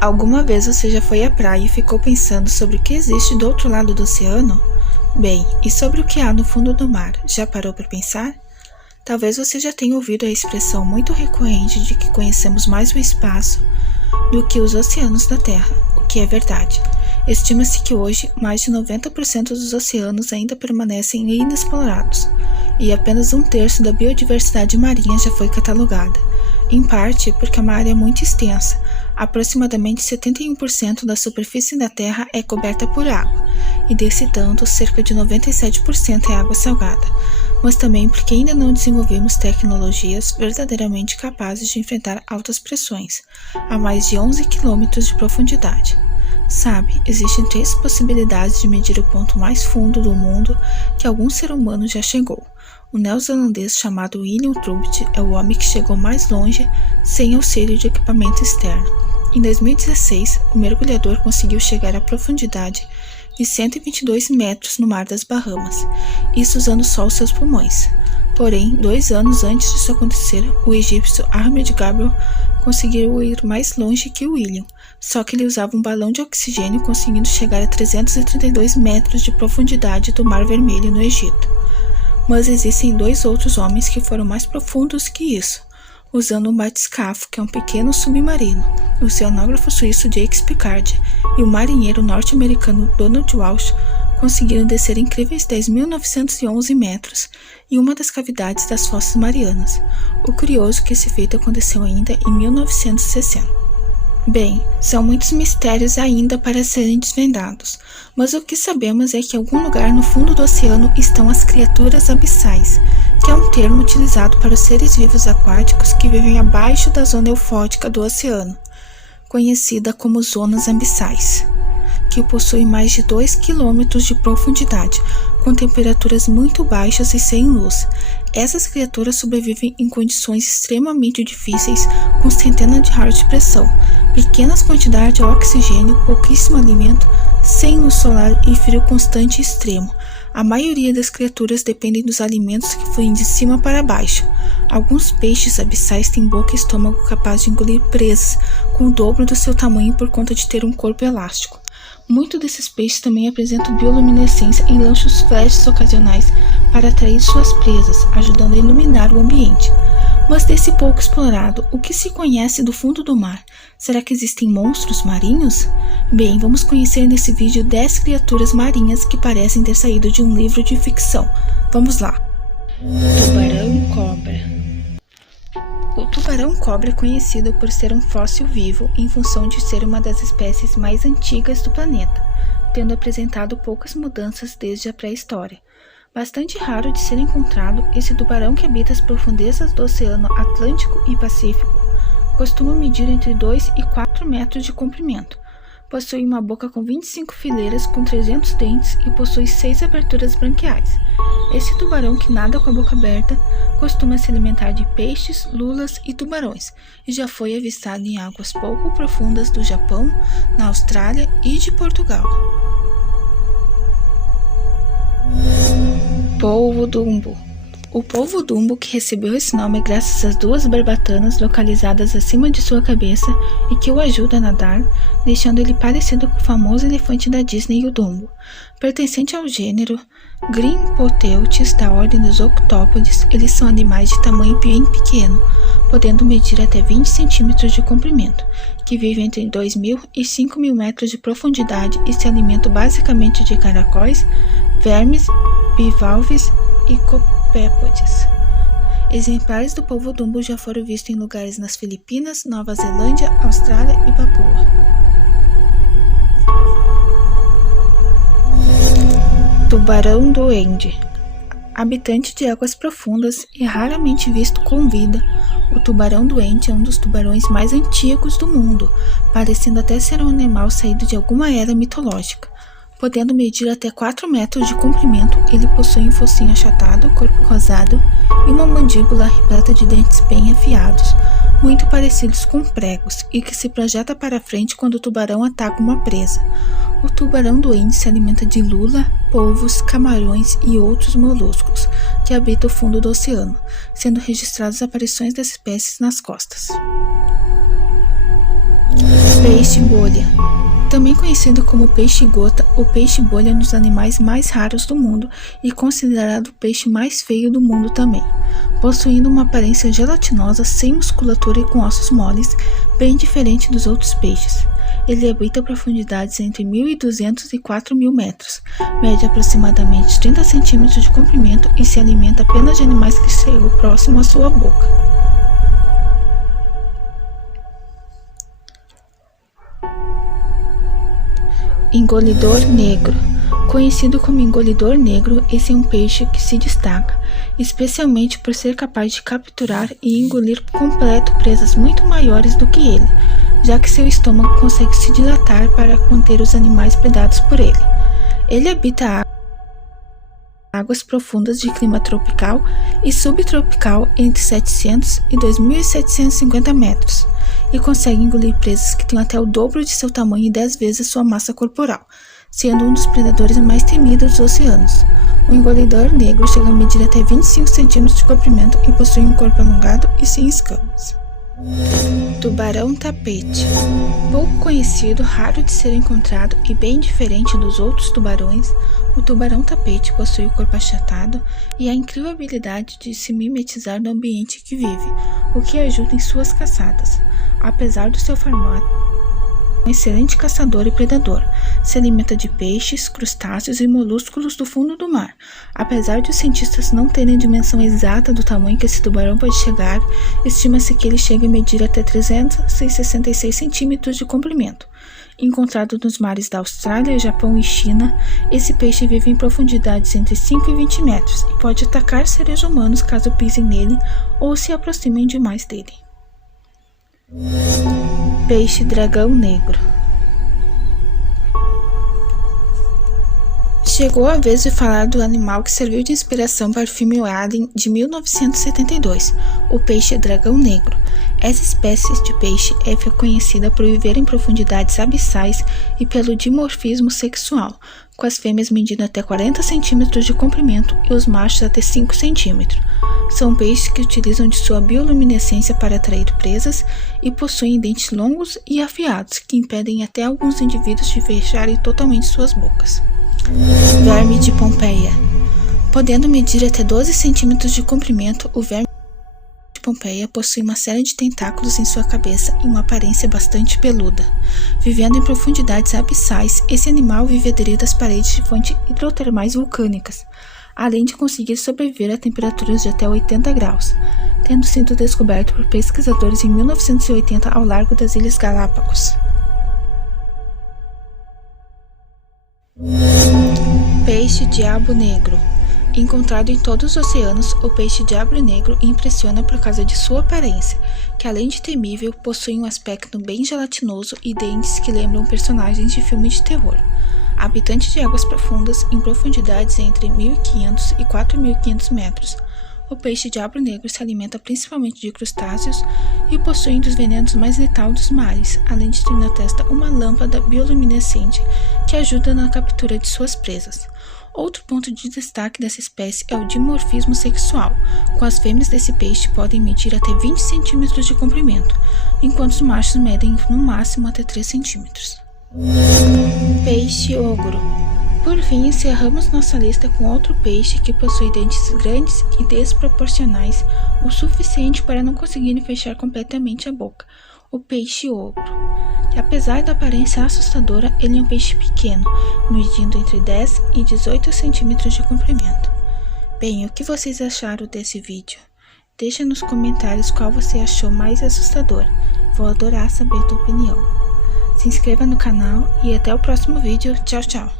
Alguma vez você já foi à praia e ficou pensando sobre o que existe do outro lado do oceano? Bem, e sobre o que há no fundo do mar, já parou para pensar? Talvez você já tenha ouvido a expressão muito recorrente de que conhecemos mais o espaço do que os oceanos da Terra, o que é verdade. Estima-se que hoje mais de 90% dos oceanos ainda permanecem inexplorados, e apenas um terço da biodiversidade marinha já foi catalogada, em parte porque é uma área muito extensa. Aproximadamente 71% da superfície da Terra é coberta por água, e desse tanto, cerca de 97% é água salgada, mas também porque ainda não desenvolvemos tecnologias verdadeiramente capazes de enfrentar altas pressões, a mais de 11 quilômetros de profundidade. Sabe, existem 3 possibilidades de medir o ponto mais fundo do mundo que algum ser humano já chegou. O neozelandês chamado William Trueblood é o homem que chegou mais longe sem auxílio de equipamento externo. Em 2016, o mergulhador conseguiu chegar à profundidade de 122 metros no Mar das Bahamas, isso usando só os seus pulmões. Porém, 2 anos antes disso acontecer, o egípcio Ahmed Gabriel conseguiu ir mais longe que William, só que ele usava um balão de oxigênio conseguindo chegar a 332 metros de profundidade do Mar Vermelho no Egito. Mas existem 2 outros homens que foram mais profundos que isso, usando um batiscafo, que é um pequeno submarino. O oceanógrafo suíço Jacques Piccard e o marinheiro norte-americano Donald Walsh conseguiram descer incríveis 10.911 metros em uma das cavidades das Fossas Marianas. O curioso é que esse feito aconteceu ainda em 1960. Bem, são muitos mistérios ainda para serem desvendados, mas o que sabemos é que em algum lugar no fundo do oceano estão as criaturas abissais, que é um termo utilizado para os seres vivos aquáticos que vivem abaixo da zona eufótica do oceano, conhecida como zonas abissais, que possuem mais de 2 quilômetros de profundidade, com temperaturas muito baixas e sem luz. Essas criaturas sobrevivem em condições extremamente difíceis, com centenas de raros de pressão, pequenas quantidades de oxigênio, pouquíssimo alimento, sem luz solar e frio constante e extremo. A maioria das criaturas dependem dos alimentos que fluem de cima para baixo. Alguns peixes abissais têm boca e estômago capazes de engolir presas com o dobro do seu tamanho por conta de ter um corpo elástico. Muitos desses peixes também apresentam bioluminescência em lanços flashes ocasionais para atrair suas presas, ajudando a iluminar o ambiente. Mas desse pouco explorado, o que se conhece do fundo do mar? Será que existem monstros marinhos? Bem, vamos conhecer nesse vídeo 10 criaturas marinhas que parecem ter saído de um livro de ficção. Vamos lá! Tubarão-cobra. O tubarão-cobra é conhecido por ser um fóssil vivo em função de ser uma das espécies mais antigas do planeta, tendo apresentado poucas mudanças desde a pré-história. Bastante raro de ser encontrado, esse tubarão que habita as profundezas do Oceano Atlântico e Pacífico costuma medir entre 2 e 4 metros de comprimento. Possui uma boca com 25 fileiras com 300 dentes e possui 6 aberturas branquiais. Esse tubarão que nada com a boca aberta costuma se alimentar de peixes, lulas e tubarões, e já foi avistado em águas pouco profundas do Japão, na Austrália e de Portugal. Polvo-dumbo. O polvo-dumbo, que recebeu esse nome graças às 2 barbatanas localizadas acima de sua cabeça e que o ajudam a nadar, deixando ele parecido com o famoso elefante da Disney, o Dumbo. Pertencente ao gênero Gymnopeutes da ordem dos octópodes, eles são animais de tamanho bem pequeno, podendo medir até 20 centímetros de comprimento, que vivem entre 2.000 e 5.000 metros de profundidade e se alimentam basicamente de caracóis, vermes, bivalves e copépodes. Exemplares do polvo-dumbo já foram vistos em lugares nas Filipinas, Nova Zelândia, Austrália e Papua. Tubarão-duende. Habitante de águas profundas e raramente visto com vida, o tubarão-doente é um dos tubarões mais antigos do mundo, parecendo até ser um animal saído de alguma era mitológica. Podendo medir até 4 metros de comprimento, ele possui um focinho achatado, corpo rosado e uma mandíbula repleta de dentes bem afiados, muito parecidos com pregos, e que se projeta para frente quando o tubarão ataca uma presa. O tubarão-doente se alimenta de lula, polvos, camarões e outros moluscos que habitam o fundo do oceano, sendo registradas aparições das espécies nas costas. Peixe bolha. Também conhecido como peixe-gota, o peixe-bolha é um dos animais mais raros do mundo e considerado o peixe mais feio do mundo também, possuindo uma aparência gelatinosa, sem musculatura e com ossos moles, bem diferente dos outros peixes. Ele habita profundidades entre 1.200 e 4.000 metros, mede aproximadamente 30 centímetros de comprimento e se alimenta apenas de animais que chegam próximo à sua boca. Engolidor negro. Conhecido como engolidor negro, esse é um peixe que se destaca, especialmente por ser capaz de capturar e engolir por completo presas muito maiores do que ele, já que seu estômago consegue se dilatar para conter os animais predados por ele. Ele habita águas profundas de clima tropical e subtropical entre 700 e 2.750 metros e consegue engolir presas que têm até o dobro de seu tamanho e 10 vezes sua massa corporal, sendo um dos predadores mais temidos dos oceanos. O engolidor negro chega a medir até 25 centímetros de comprimento e possui um corpo alongado e sem escamas. Tubarão-tapete. Pouco conhecido, raro de ser encontrado e bem diferente dos outros tubarões, o tubarão-tapete possui o corpo achatado e a incrível habilidade de se mimetizar no ambiente que vive, o que ajuda em suas caçadas. Apesar do seu formato, um excelente caçador e predador, se alimenta de peixes, crustáceos e molúsculos do fundo do mar. Apesar de os cientistas não terem a dimensão exata do tamanho que esse tubarão pode chegar, estima-se que ele chega a medir até 366 centímetros de comprimento. Encontrado nos mares da Austrália, Japão e China, esse peixe vive em profundidades entre 5 e 20 metros e pode atacar seres humanos caso pisem nele ou se aproximem demais dele. Peixe-dragão negro. Chegou a vez de falar do animal que serviu de inspiração para o filme Alien de 1972, o peixe-dragão negro. Essa espécie de peixe é conhecida por viver em profundidades abissais e pelo dimorfismo sexual, com as fêmeas medindo até 40 centímetros de comprimento e os machos até 5 centímetros. São peixes que utilizam de sua bioluminescência para atrair presas e possuem dentes longos e afiados que impedem até alguns indivíduos de fecharem totalmente suas bocas. Verme de Pompeia. Podendo medir até 12 centímetros de comprimento, o verme de Pompeia possui uma série de tentáculos em sua cabeça e uma aparência bastante peluda. Vivendo em profundidades abissais, esse animal vive aderido às paredes de fontes hidrotermais vulcânicas, além de conseguir sobreviver a temperaturas de até 80 graus, tendo sido descoberto por pesquisadores em 1980 ao largo das Ilhas Galápagos. Peixe-diabo negro. Encontrado em todos os oceanos, o peixe-diabo negro impressiona por causa de sua aparência, que além de temível, possui um aspecto bem gelatinoso e dentes que lembram personagens de filme de terror. Habitante de águas profundas, em profundidades entre 1.500 e 4.500 metros, o peixe-diabo negro se alimenta principalmente de crustáceos e possui um dos venenos mais letais dos mares, além de ter na testa uma lâmpada bioluminescente que ajuda na captura de suas presas. Outro ponto de destaque dessa espécie é o dimorfismo sexual, com as fêmeas desse peixe podem medir até 20 centímetros de comprimento, enquanto os machos medem no máximo até 3 centímetros. Peixe-ogro. Por fim, encerramos nossa lista com outro peixe que possui dentes grandes e desproporcionais, o suficiente para não conseguirem fechar completamente a boca, o peixe-ogro. Apesar da aparência assustadora, ele é um peixe pequeno, medindo entre 10 e 18 centímetros de comprimento. Bem, o que vocês acharam desse vídeo? Deixa nos comentários qual você achou mais assustador. Vou adorar saber tua opinião. Se inscreva no canal e até o próximo vídeo. Tchau, tchau!